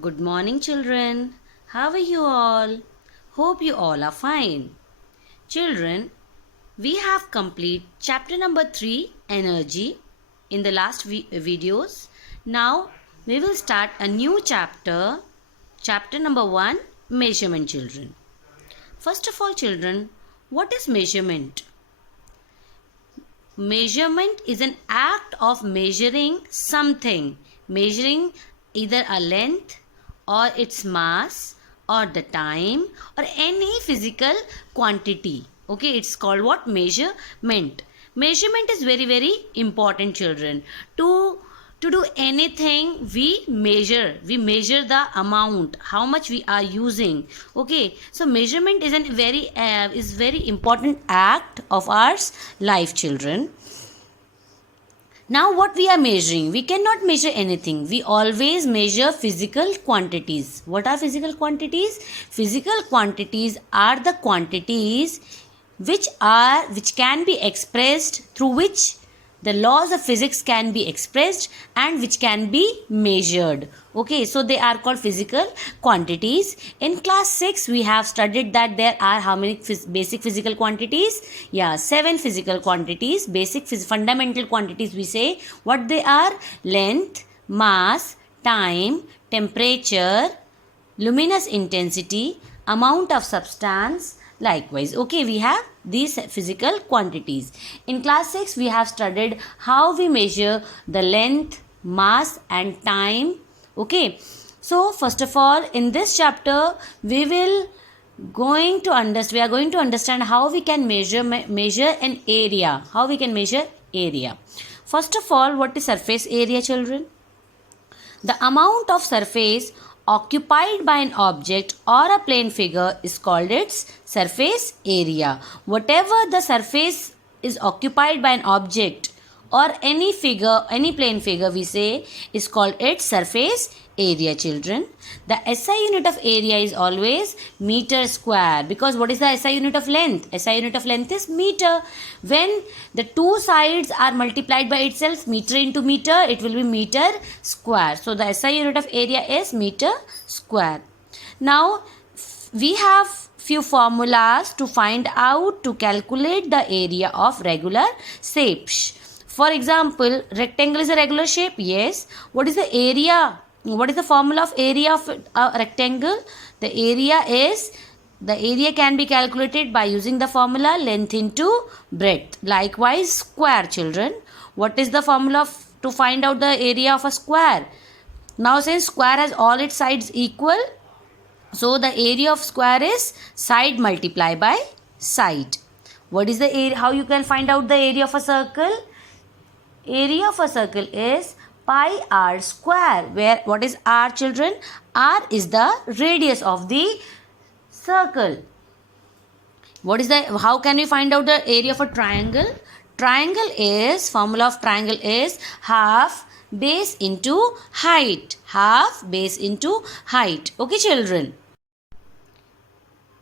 Good morning, children. How are you all? Hope you all are fine. Children, we have complete chapter number 3, energy, in the last videos. Now we will start a new chapter, chapter number 1, measurement, children. First of all, children, what is measurement? Measurement is an act of measuring something, measuring either a length or its mass or the time or any physical quantity. Okay, it's called what? Measurement. Measurement is very, very important, children. To do anything, we measure the amount, how much we are using. Okay, so measurement is very important act of our life, children. Now what we are measuring? We cannot measure anything. We always measure physical quantities. What are physical quantities? Physical quantities are the quantities which can be expressed, through which the laws of physics can be expressed and which can be measured. Okay, so they are called physical quantities. In class 6 we have studied that there are how many basic physical quantities? Yeah, 7 physical quantities, fundamental quantities we say. What they are? Length, mass, time, temperature, luminous intensity, amount of substance. Likewise, okay, we have these physical quantities. In class 6 we have studied how we measure the length, mass and time. Okay, so first of all, in this chapter we are going to understand how we can measure an area. How we can measure area. First of all, what is surface area, children? The amount of surface occupied by an object or a plane figure is called its surface area. Whatever the surface is occupied by an object or any plane figure, we say, is called its surface area, children. The SI unit of area is always meter square, because what is the SI unit of length? SI unit of length is meter. When the two sides are multiplied by itself, meter into meter, it will be meter square. So the SI unit of area is meter square. Now we have few formulas to calculate the area of regular shapes. For example, rectangle is a regular shape. Yes. What is the area? What is the formula of area of a rectangle? The area can be calculated by using the formula length into breadth. Likewise, square, children. What is the formula to find out the area of a square? Now, since square has all its sides equal, so the area of square is side multiplied by side. What is the area? How you can find out the area of a circle? Area of a circle is pi r square, where what is r, children? R is the radius of the circle. How can we find out the area of a triangle? Formula of triangle is half base into height. Half base into height. Okay, children.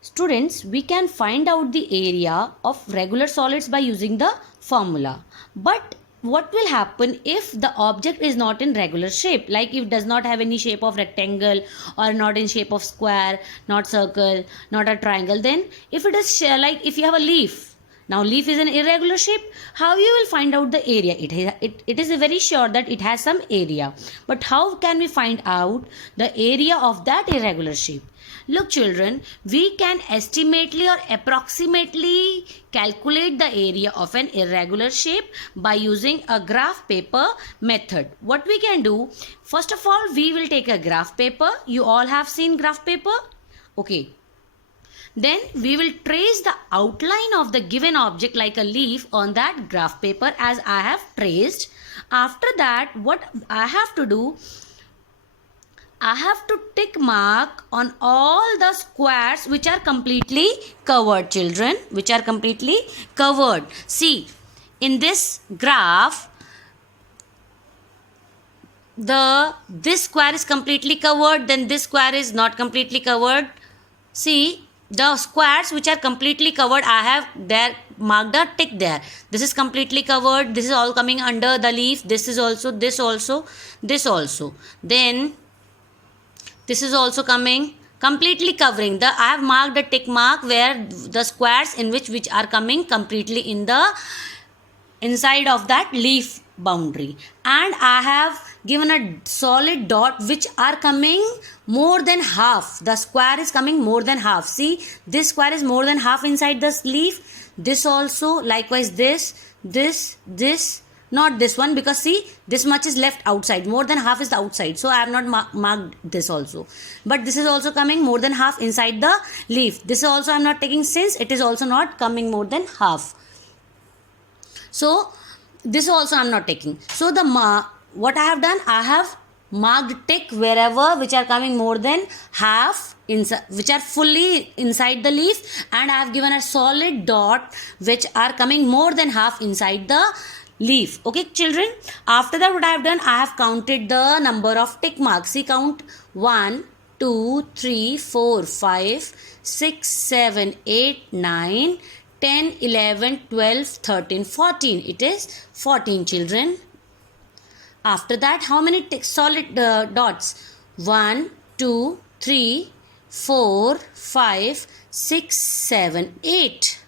Students, we can find out the area of regular solids by using the formula. But what will happen if the object is not in regular shape, like if it does not have any shape of rectangle or not in shape of square, not circle, not a triangle? Then if it is like if you have a leaf, now leaf is an irregular shape, how you will find out the area? It is very sure that it has some area, but how can we find out the area of that irregular shape? Look, children, we can estimately or approximately calculate the area of an irregular shape by using a graph paper method. What we can do, first of all, we will take a graph paper. You all have seen graph paper? Okay. Then we will trace the outline of the given object like a leaf on that graph paper as I have traced. After that, what I have to do, I have to tick mark on all the squares which are completely covered, children, which are completely covered. See, in this graph, this square is completely covered, then this square is not completely covered. See, the squares which are completely covered, I have there marked a tick there. This is completely covered. This is all coming under the leaf. This is also, this also, this also. Then This is also coming completely covering the, I have marked a tick mark where the squares in which are coming completely in the inside of that leaf boundary, and I have given a solid dot which are coming more than half. The square is coming more than half. See, this square is more than half inside this leaf. This also, likewise this, not this one, because see, this much is left outside, more than half is the outside, so I have not marked this also. But this is also coming more than half inside the leaf. This also I am not taking, since it is also not coming more than half. So this also I am not taking. So the what I have done, I have marked tick wherever which are coming more than half inside, which are fully inside the leaf, and I have given a solid dot which are coming more than half inside the leaf. Okay children, after that what I have done, I have counted the number of tick marks. See, count 1 2 3 4 5 6 7 8 9 10 11 12 13 14. It is 14 children. After that, how many solid dots? 1 2 3 4 5 6 7 8.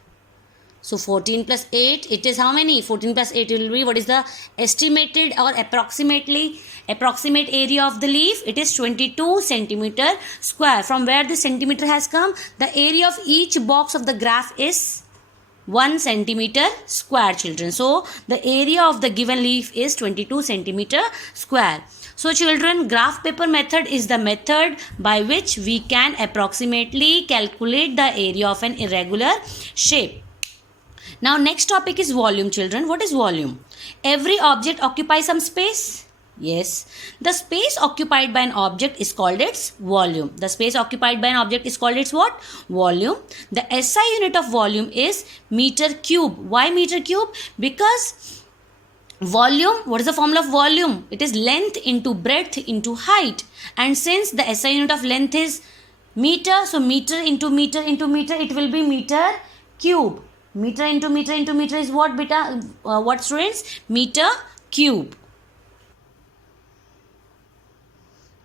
So 14 plus 8, it is how many? 14 plus 8 will be, what is the estimated or approximate area of the leaf? It is 22 centimeter square. From where the centimeter has come? The area of each box of the graph is 1 centimeter square, children. So the area of the given leaf is 22 centimeter square. So children, graph paper method is the method by which we can approximately calculate the area of an irregular shape. Now next topic is volume, children. What is volume? Every object occupies some space. Yes, the space occupied by an object is called its volume. The space occupied by an object is called its what? Volume. The SI unit of volume is meter cube. Why meter cube? Because volume, what is the formula of volume? It is length into breadth into height. And since the SI unit of length is meter, so meter into meter into meter, it will be meter cube. Meter into meter into meter is what, beta? What students? Meter cube.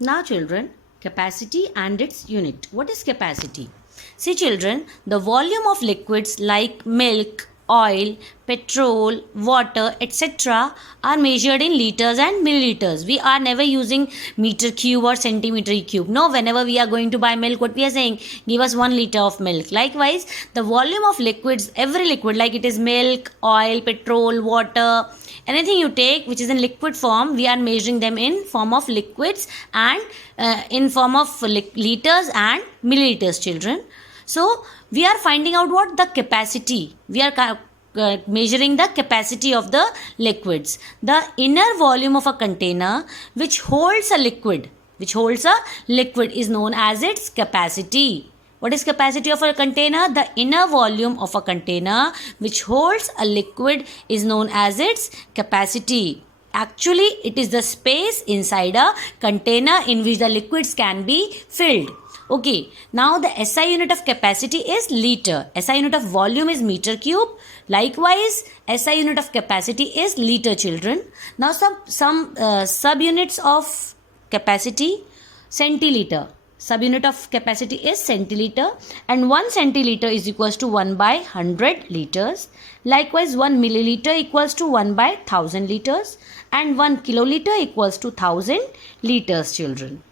Now children, capacity and its unit. What is capacity? See children, the volume of liquids like milk, oil, petrol, water, etc. are measured in liters and milliliters. We are never using meter cube or centimeter cube. No, whenever we are going to buy milk, what we are saying? Give us 1 liter of milk. Likewise, the volume of liquids, every liquid, like it is milk, oil, petrol, water, anything you take which is in liquid form, we are measuring them in form of liquids and in form of liters and milliliters, children. So we are finding out what? The capacity. We are measuring the capacity of the liquids. The inner volume of a container which holds a liquid, is known as its capacity. What is capacity of a container? The inner volume of a container which holds a liquid is known as its capacity. Actually, it is the space inside a container in which the liquids can be filled. Okay, now the SI unit of capacity is liter. SI unit of volume is meter cube. Likewise, SI unit of capacity is liter, children. Now some subunits of capacity, centiliter. Subunit of capacity is centiliter, and 1 centiliter is equals to 1 by 100 liters. Likewise, 1 milliliter equals to 1 by 1000 liters, and 1 kiloliter equals to 1000 liters, children.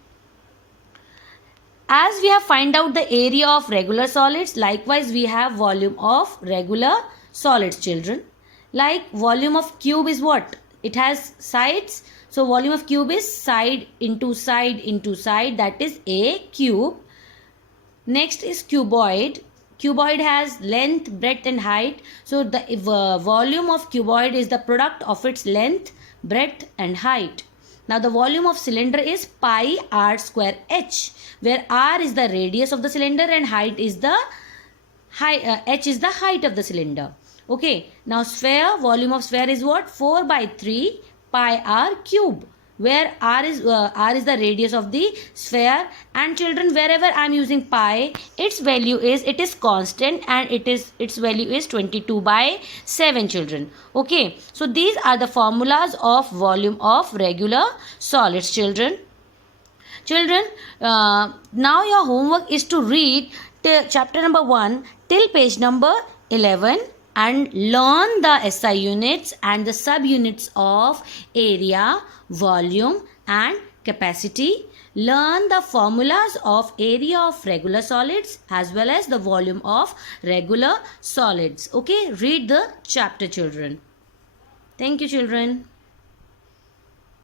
As we have find out the area of regular solids, likewise we have volume of regular solids, children. Like volume of cube is what? It has sides. So volume of cube is side into side into side, that is a cube. Next is cuboid. Cuboid has length, breadth and height. So the volume of cuboid is the product of its length, breadth and height. Now the volume of cylinder is pi r square h, where r is the radius of the cylinder and height is the h is the height of the cylinder. Okay, now sphere, volume of sphere is what? 4 by 3 pi r cube, where r is the radius of the sphere. And children, wherever I am using pi, its value is, it is constant, and its value is 22 by 7, children. Okay, so these are the formulas of volume of regular solids, children. Children, now your homework is to read chapter number 1 till page number 11 and learn the SI units and the subunits of area, volume and capacity. Learn the formulas of area of regular solids as well as the volume of regular solids. Okay, read the chapter, children. Thank you, children.